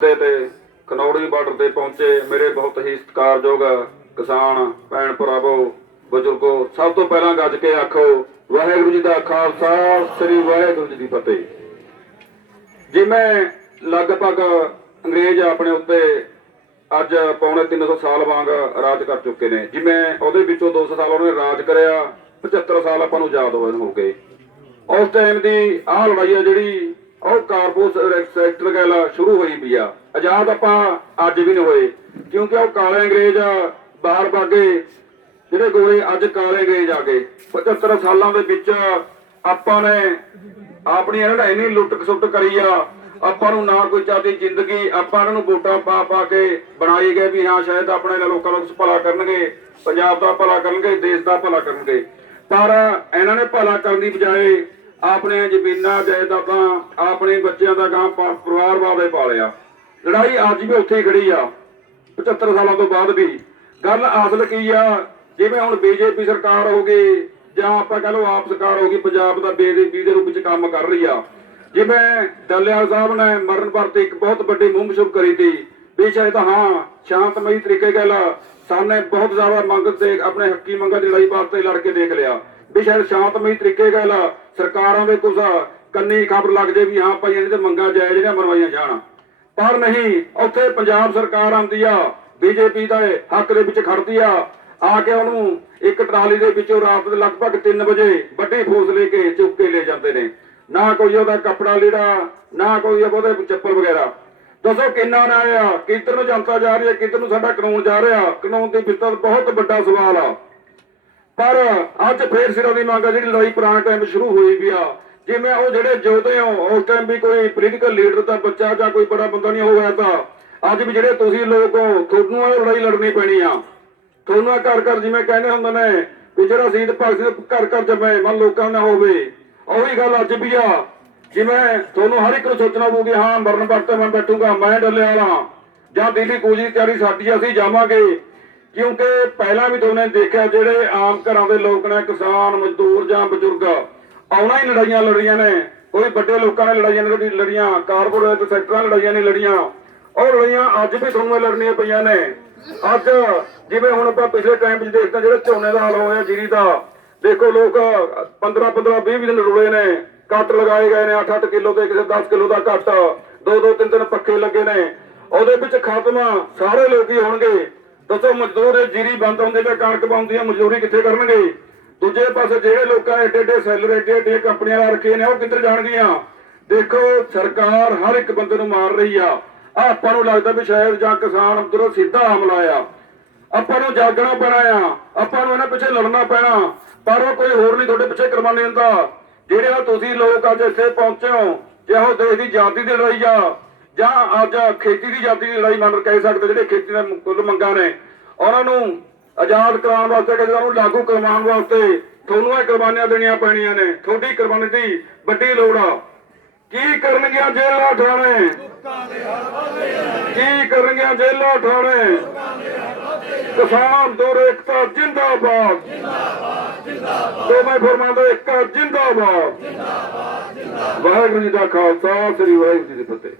ਤੇ ਤੇ ਖਨੌੜੀ ਬਾਰਡਰ ਤੇ ਪਹੁੰਚੇ ਮੇਰੇ ਬਹੁਤ ਹੀ ਸਤਿਕਾਰਯੋਗ ਕਿਸਾਨ, ਭੈਣ ਭਰਾਵੋ, ਬਜ਼ੁਰਗੋ, ਸਭ ਤੋਂ ਪਹਿਲਾਂ ਗੱਜ ਕੇ ਆਖੋ, ਵਾਹਿਗੁਰੂ ਜੀ ਦਾ ਖਾਲਸਾ, ਸ੍ਰੀ ਵਾਹਿਗੁਰੂ ਜੀ ਦੀ ਫਤਿਹ। ਜਿਵੇਂ ਲਗਭਗ ਅੰਗਰੇਜ਼ ਆਪਣੇ ਉੱਤੇ ਅੱਜ ਪੌਣੇ 300 ਸਾਲ ਵਾਂਗ ਰਾਜ ਕਰ ਚੁੱਕੇ ਨੇ। ਜਿਵੇਂ ਉਹਦੇ ਵਿੱਚੋਂ 200 ਸਾਲ ਉਹਨੇ ਰਾਜ ਕਰਿਆ 75 ਸਾਲ ਆਪਾਂ ਨੂੰ ਯਾਦ ਹੋਏ ਹੋ ਗਏ। ਉਸ ਟਾਈਮ ਦੀ ਆਹ ਲੜਾਈ ਆ ਜਿਹੜੀ ਉਹ ਕਾਰਪੋਸ ਸੈਕਟਰ ਗੱਲ ਸ਼ੁਰੂ ਹੋਈ ਪਈ ਆ। ਆਜ਼ਾਦ ਆਪਾਂ ਅੱਜ ਵੀ ਨਹੀਂ ਹੋਏ, ਕਿਉਂਕਿ ਉਹ ਕਾਲੇ ਅੰਗਰੇਜ਼ ਬਾਹਰ ਭਾਗੇ ਜਿਹੜੇ ਗੋਰੇ ਅੱਜ ਕਾਲੇ ਅੰਗਰੇਜ਼ ਆ ਗਏ। 75 ਸਾਲਾਂ ਦੇ ਵਿੱਚ ਆਪਾਂ ਨੇ ਆਪਣੀ ਇਹਨਾਂ ਨੇ ਇੰਨੀ ਲੁੱਟ ਖਸੁੱਟ ਕਰੀ ਆ, ਆਪਾਂ ਨੂੰ ਨਾ ਕੋਈ ਚਾਹਤੀ ਜ਼ਿੰਦਗੀ, ਆਪਾਂ ਇਹਨਾਂ ਨੂੰ ਵੋਟਾਂ ਪਾ ਪਾ ਕੇ ਬਣਾਈ ਗਏ ਵੀ ਹਾਂ, ਸ਼ਾਇਦ ਆਪਣੇ ਲੋਕਾਂ ਨੂੰ ਭਲਾ ਕਰਨਗੇ, ਪੰਜਾਬ ਦਾ ਭਲਾ ਕਰਨਗੇ, ਦੇਸ਼ ਦਾ ਭਲਾ ਕਰਨਗੇ। ਪਰ ਇਹਨਾਂ ਨੇ ਭਲਾ ਕਰਨ ਦੀ ਬਜਾਏ ਆਪਣੇ ਜ਼ਮੀਨਾਂ, ਜਾਇਦਾਦਾਂ, ਆਪਣੇ ਬੱਚਿਆਂ ਦਾ ਗਾਂ ਪਰਿਵਾਰ ਵਾਲੇ ਪਾਲਿਆ। ਲੜਾਈ ਅੱਜ ਵੀ ਉੱਥੇ ਹੀ ਖੜੀ ਆ। 75 ਸਾਲਾਂ ਤੋਂ ਬਾਅਦ ਵੀ। ਗੱਲ ਅਸਲ ਕੀ ਆ? ਜਿਵੇਂ ਹੁਣ ਬੀਜੇਪੀ ਸਰਕਾਰ ਹੋ ਗਈ, ਜਾਂ ਆਪਾਂ ਕਹ ਲਓ ਆਪ ਸਰਕਾਰ ਹੋ ਗਈ, ਪੰਜਾਬ ਦਾ ਬੇਦਬੀ ਦੇ ਰੂਪ ਵਿੱਚ ਕੰਮ ਕਰ ਰਹੀ ਆ। ਜਿਵੇਂ ਡੱਲੇਵਾਲ ਸਾਹਿਬ ਨੇ ਮਰਨ ਪਰ ਤੇ ਇੱਕ ਬਹੁਤ ਵੱਡੀ ਮੁਹਿੰਮ ਸ਼ੁਰੂ ਕਰੀ ਤੀ। ਵੀ ਸ਼ਾਇਦ ਹਾਂ, ਸ਼ਾਂਤਮਈ ਤਰੀਕੇ ਗੱਲ ਸਾਹਮਣੇ ਬਹੁਤ ਜ਼ਿਆਦਾ ਮੰਗ ਤੇ ਆਪਣੇ ਹੱਕੀ ਮੰਗਾਂ ਦੀ ਲੜਾਈ ਵਾਸਤੇ ਲੜ ਕੇ ਦੇਖ ਲਿਆ। ਵੀ ਸ਼ਾਇਦ ਸ਼ਾਂਤਮਈ ਤਰੀਕੇ ਗੱਲ ਸਰਕਾਰਾਂ ਦੇ ਕੁਝ ਕੰਨੀ ਖਬਰ ਲੱਗ ਜੇ ਵੀ ਹਾਂ ਭਾਈ ਇਹਨਾਂ ਦੇ ਮੰਗਾਂ ਜਾਇਜ਼ ਜਿਹੜੀਆਂ ਮਨਵਾਈਆਂ ਜਾਣ। ਪਰ ਨਹੀਂ, ਉੱਥੇ ਪੰਜਾਬ ਸਰਕਾਰ ਆਉਂਦੀ ਆ ਬੀਜੇਪੀ ਦਾ ਹੱਕ ਦੇ ਵਿੱਚ ਖੜਦੀ ਆ। ਆ ਕੇ ਉਹਨੂੰ ਇੱਕ ਟਰਾਲੀ ਦੇ ਵਿੱਚੋਂ ਰਾਤ ਦੇ ਲਗਭਗ 3 ਵਜੇ ਵੱਡੀ ਫੋਸ ਲੈ ਕੇ ਚੁੱਕ ਕੇ ਲੈ ਜਾਂਦੇ ਨੇ। ਨਾ ਕੋਈ ਉਹਦਾ ਕੱਪੜਾ ਲੀੜਾ, ਨਾ ਕੋਈ ਉਹਦੇ ਚੱਪਲ ਵਗੈਰਾ। ਦੱਸੋ ਕਿੰਨਾ ਨਾ ਆ ਕਿੱਧਰ ਨੂੰ ਜਨਤਾ ਜਾ ਰਹੀ ਹੈ, ਕਿੱਧਰ ਨੂੰ ਸਾਡਾ ਕਾਨੂੰਨ ਜਾ ਰਿਹਾ? ਕਾਨੂੰਨ ਦੀ ਵਿਸਤ੍ਰਿਤ ਬਹੁਤ ਵੱਡਾ ਸਵਾਲ ਆ। ਪਰ ਅੱਜ ਫੇਰ ਸਿਰੋਂ ਦੀ ਮੰਗ ਆ ਜਿਹੜੀ ਲੜਾਈ ਪੁਰਾਣੇ ਟਾਈਮ ਸ਼ੁਰੂ ਹੋਈ ਵੀ ਜਿਵੇਂ ਉਹ ਜਿਹੜੇ ਯੋਧੇ ਹੋ, ਉਸ ਟਾਈਮ ਵੀ ਕੋਈ ਪੋਲੀਟੀਕਲ ਲੀਡਰ ਦਾ ਬੱਚਾ ਜਾਂ ਕੋਈ ਬੜਾ ਬੰਦਾ ਨਹੀਂ ਹੋਇਆ ਤਾਂ ਅੱਜ ਵੀ ਜਿਹੜੇ ਤੁਸੀਂ ਲੋਕ ਹੋ, ਤੁਹਾਨੂੰ ਇਹ ਲੜਾਈ ਲੜਨੀ ਪੈਣੀ ਆ। ਤੁਹਾਨੂੰ ਇਹ ਘਰ ਘਰ ਜਿਵੇਂ ਕਹਿੰਦੇ ਹੁੰਦੇ ਨੇ ਵੀ ਜਿਹੜਾ ਸ਼ਹੀਦ ਭਗਤ ਸਿੰਘ ਘਰ ਘਰ ਜੰਮੇ, ਮਨ ਲੋਕਾਂ ਨਾਲ ਹੋਵੇ। ਉਹੀ ਗੱਲ ਅੱਜ ਵੀ ਆ। ਜਿਵੇਂ ਤੁਹਾਨੂੰ ਹਰ ਇੱਕ ਨੂੰ ਸੋਚਣਾ ਪਊਗੀ, ਹਾਂ, ਮਰਨ ਵਕਤ ਮੈਂ ਬੈਠੂਗਾ, ਮੈਂ ਡੱਲੇ ਵਾਲਾ ਜਾਂ ਦਿੱਲੀ ਕੂਚ ਤਿਆਰੀ ਸਾਡੀ ਅਸੀਂ ਜਾਵਾਂਗੇ। ਕਿਉਂਕਿ ਪਹਿਲਾਂ ਵੀ ਤੁਹਾਨੂੰ ਦੇਖਿਆ ਜਿਹੜੇ ਆਮ ਘਰਾਂ ਦੇ ਲੋਕ ਨੇ, ਕਿਸਾਨ, ਮਜ਼ਦੂਰ ਜਾਂ ਬਜ਼ੁਰਗ, ਆਉਣਾ ਹੀ ਲੜਾਈਆਂ ਲੜੀਆਂ ਨੇ। ਕੋਈ ਵੱਡੇ ਲੋਕਾਂ ਨੇ ਲੜਾਈਆਂ ਨੇ ਲੜੀਆਂ, ਕਾਰਪੋਰੇਟ ਸੈਕਟਰਾਂ ਲੜਾਈਆਂ ਨੇ ਲੜੀਆਂ ਉਹ ਲੜਾਈਆਂ ਅੱਜ ਵੀ ਤੁਹਾਨੂੰ ਲੜਨੀਆਂ ਪਈਆਂ ਨੇ। ਅੱਜ ਜਿਵੇਂ ਹੁਣ ਆਪਾਂ ਪਿਛਲੇ ਟਾਈਮ ਵਿੱਚ ਦੇਖਦੇ ਹਾਂ ਜਿਹੜੇ ਝੋਨੇ ਦਾ ਹਾਲ ਹੋਇਆ, ਜੀਰੀ ਦਾ, ਦੇਖੋ ਲੋਕ 15 15 20 ਦਿਨ ਰੁਲੇ ਨੇ। ਕੱਟ ਲਗਾਏ ਗਏ ਨੇ 8 8 ਕਿਲੋ ਤੇ ਕਿਸੇ 10 ਕਿਲੋ ਦਾ ਕੱਟ ਦੋ ਦੋ, ਤਿੰਨ ਤਿੰਨ ਪੱਖੇ ਲੱਗੇ ਨੇ। ਉਹਦੇ ਵਿੱਚ ਖਾਤਮਾ ਸਾਰੇ ਲੋਕ ਹੀ ਹੋਣਗੇ। ਦੱਸੋ ਮਜ਼ਦੂਰ ਜੀਰੀ ਬੰਦ ਹੁੰਦੇ ਤੇ ਕਣਕ ਪਾਉਂਦੀ ਮਜ਼ਦੂਰੀ ਕਿੱਥੇ ਕਰਨਗੇ? ਦੂਜੇ ਪਾਸੇ ਜਿਹੜੇ ਲੋਕਾਂ ਨੇ ਏਡੇ ਸੈਲਰ ਏਡੇ ਏਡੇ ਕੰਪਨੀਆਂ ਲਾ ਰੱਖੀਆਂ ਨੇ, ਉਹ ਕਿੱਧਰ ਜਾਣਗੀਆਂ? ਦੇਖੋ, ਸਰਕਾਰ ਹਰ ਇੱਕ ਬੰਦੇ ਨੂੰ ਮਾਰ ਰਹੀ ਆ। ਆਪਾਂ ਨੂੰ ਲੱਗਦਾ ਵੀ ਸ਼ਾਇਦ ਜਾਂ ਕਿਸਾਨ ਅੰਦਰੋਂ ਸਿੱਧਾ ਹਮਲਾ ਆ। ਆਪਾਂ ਨੂੰ ਜਾਗਣਾ ਪੈਣਾ ਆ। ਆਪਾਂ ਨੂੰ ਇਹਨਾਂ ਪਿੱਛੇ ਲੜਨਾ ਪੈਣਾ। ਪਰ ਉਹ ਕੋਈ ਹੋਰ ਨਹੀਂ ਤੁਹਾਡੇ ਪਿੱਛੇ ਕੁਰਬਾਨੀ ਦਿੰਦਾ। ਜਿਹੜੇ ਆ ਤੁਸੀਂ ਲੋਕ ਅੱਜ ਇੱਥੇ ਪਹੁੰਚੇ ਹੋ, ਜੇ ਉਹ ਦੇਸ਼ ਦੀ ਆਜ਼ਾਦੀ ਦੀ ਲੜਾਈ ਆ ਜਾਂ ਅੱਜ ਖੇਤੀ ਦੀ ਆਜ਼ਾਦੀ ਦੀ ਲੜਾਈ ਮੰਨ ਕਹਿ ਸਕਦੇ ਜਿਹੜੇ ਖੇਤੀ ਦੇ ਕੁੱਲ ਮੰਗਾਂ ਨੇ, ਉਹਨਾਂ ਨੂੰ ਆਜ਼ਾਦ ਕਰਾਉਣ ਵਾਸਤੇ ਕਿ ਨੂੰ ਲਾਗੂ ਕਰਵਾਉਣ ਵਾਸਤੇ ਤੁਹਾਨੂੰ ਇਹ ਕੁਰਬਾਨੀਆਂ ਦੇਣੀਆਂ ਪੈਣੀਆਂ ਨੇ, ਤੁਹਾਡੀ ਕੁਰਬਾਨੀ ਦੀ ਵੱਡੀ ਲੋੜ ਆ। ਕੀ ਕਰਨਗੀਆਂ ਜੇਲਾਂ ਠਾਣੇ? ਕੀ ਕਰਨਗੀਆਂ ਜੇਲਾਂ ਠਾਣੇ? ਕਿਸਾਨ ਦੌਰ ਏਕਤਾ ਜਿੰਦਾਬਾਦ। ਜਿੰਦਾਬਾਦ ਜਿੰਦਾਬਾਦ ਦੋਵੇਂ ਫਰਮਾਂ ਦਾ ਏਕਤਾ ਜਿੰਦਾਬਾਦ। ਜਿੰਦਾਬਾਦ ਜਿੰਦਾਬਾਦ ਵਾਹਿਗੁਰੂ ਜੀ ਦਾ ਖਾਲਸਾ, ਸ੍ਰੀ ਵਾਹਿਗੁਰੂ ਜੀ ਦੀ ਫਤਿਹ।